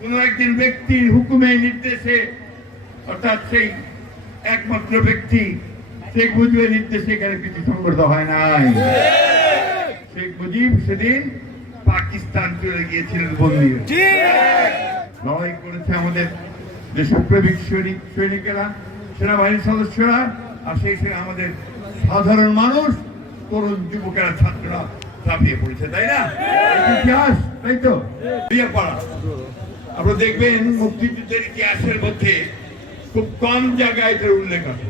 কোন একজন ব্যক্তির হুকুমে নির্দেশে, অর্থাৎ সেই একমাত্র ব্যক্তি শেখ মুজিবের নির্দেশে এখানে কিছু সংগঠিত হয় নাই। শেখ মুজিব সেদিন পাকিস্তান চলে গিয়েছিলেন বন্দী। লড়াই করেছে আমাদের দেশপ্রেমিক সৈনিকেরা, সেনাবাহিনীর সদস্যরা, আর সেই সঙ্গে আমাদের সাধারণ মানুষ, তরুণ যুবকেরা, ছাত্ররা ঝাঁপিয়ে পড়েছে, তাই না? ইতিহাস, তাই তো? আপনারা দেখবেন মুক্তিযুদ্ধের ইতিহাসের মধ্যে খুব কম জায়গায় এটার উল্লেখ আছে,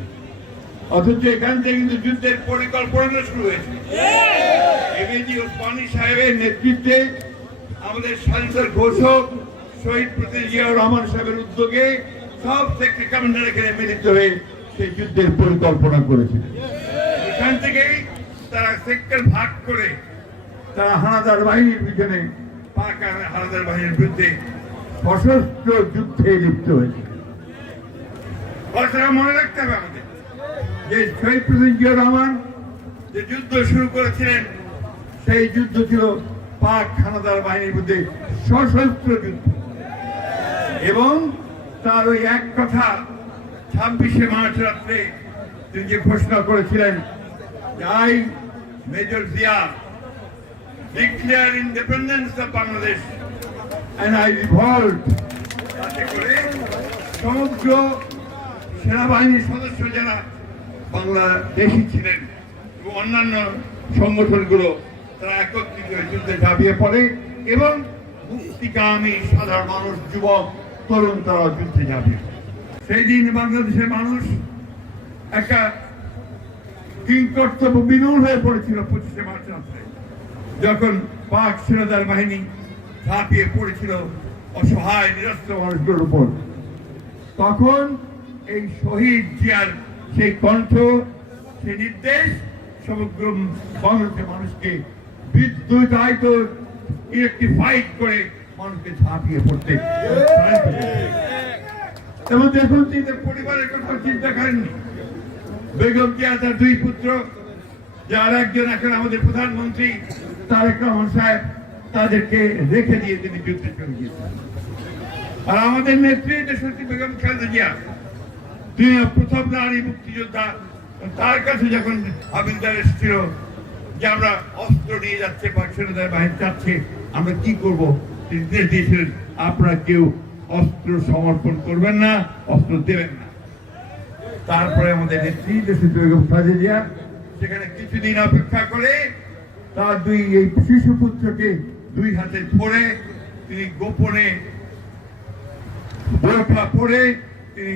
অথচ এখান থেকে কিন্তু যুদ্ধের পরিকল্পনা শুরু হয়েছে। এমএজি ওসমানী সাহেবের নেতৃত্বে আমাদের স্বাধীনতার ঘোষক শহীদ প্রেসিডেন্ট জিয়াউর রহমান সাহেবের উদ্যোগে সব সেক্টর কমান্ডার এখানে মিলিত হয়ে সেই যুদ্ধের পরিকল্পনা করেছিল। এখান থেকেই তারা সেক্টর ভাগ করে তারা হানাদার বাহিনীর পিছনে, পাক হানাদার বাহিনীর বিরুদ্ধে সশস্ত্র যুদ্ধে লিপ্ত হয়েছে। মনে রাখতে হবে আমাদের যে শহীদ প্রেসিডেন্ট জিয়াউর রহমান যে যুদ্ধ শুরু করেছিলেন, সেই যুদ্ধ ছিল পাক হানাদার বাহিনীর বিরুদ্ধে সশস্ত্র যুদ্ধ। এবং তার ওই এক কথা 26শে মার্চ রাত্রে তিনি যে ঘোষণা করেছিলেন, I major Zia declare independence of Bangladesh and I revolt, তাতে করে সমগ্র সেনাবাহিনীর সদস্য যারা বাংলাদেশি ছিলেন এবং অন্যান্য সংগঠনগুলো, তারা একত্রিত হয়ে যুদ্ধে ঝাঁপিয়ে পড়ে এবং মুক্তিকামী সাধারণ মানুষ, যুবক, তরুণ, তারা যুদ্ধে ঝাঁপিয়ে পড়ে। সেই দিন বাংলাদেশের মানুষ একটা কিংকর্তব্য বিমূঢ় হয়ে পড়েছিল 25শে মার্চ রাত্রে, যখন পাক সেনাদার বাহিনী ঝাঁপিয়ে পড়েছিল অসহায় নিরস্ত্র মানুষগুলোর উপর। তখন এই শহীদ জিয়ার সেই কণ্ঠ, সেই নির্দেশ সমগ্র বাংলাদেশের মানুষকে বিদ্যুতায়িত ইলেকট্রিফাইড করে মানুষকে ঝাঁপিয়ে পড়তে। এবং দেখুন, তিনি পরিবারের কথা চিন্তা করেননি। বেগম জিয়া, তার দুই পুত্র, যার একজন এখন আমাদের প্রধানমন্ত্রী তারেক রহমান সাহেব, তাদেরকে রেখে দিয়ে তিনি যুদ্ধে চলে গিয়েছেন। আর আমাদের নেত্রী দেশনেত্রী বেগম খালেদা জিয়া, তিনি প্রথম নারী মুক্তিযোদ্ধা। তার কাছে যখন আবেদন এসেছিল যে আমরা অস্ত্র নিয়ে যাচ্ছে, পাক সেনাদের বাহিনী যাচ্ছে, আমরা কি করবো, তিনি নির্দেশ দিয়েছিলেন, আপনারা কেউ অস্ত্র সমর্পণ করবেন না, অস্ত্র দেবেন না। তারপরে আমাদের নেত্রী দেশনেত্রী বেগম খালেদা জিয়া সেখানে কিছুদিন অপেক্ষা করে তার এই শিশু পুত্রকে 2 হাতে ধরে তিনি গোপনে বোরখা পরে তিনি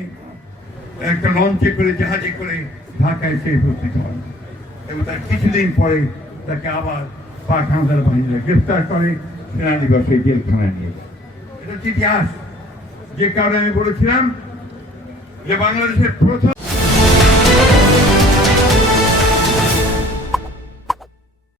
একটা লঞ্চে করে, জাহাজে করে ঢাকায় এসে উপস্থিত হন। এবং তার কিছুদিন পরে তাকে আবার পাক হানাদার বাহিনীরা গ্রেফতার করে সেনানিবাসে জেলখানায় নিয়ে যায়। এটা ইতিহাস। যে কারণে আমি বলেছিলাম যে বাংলাদেশের প্রথম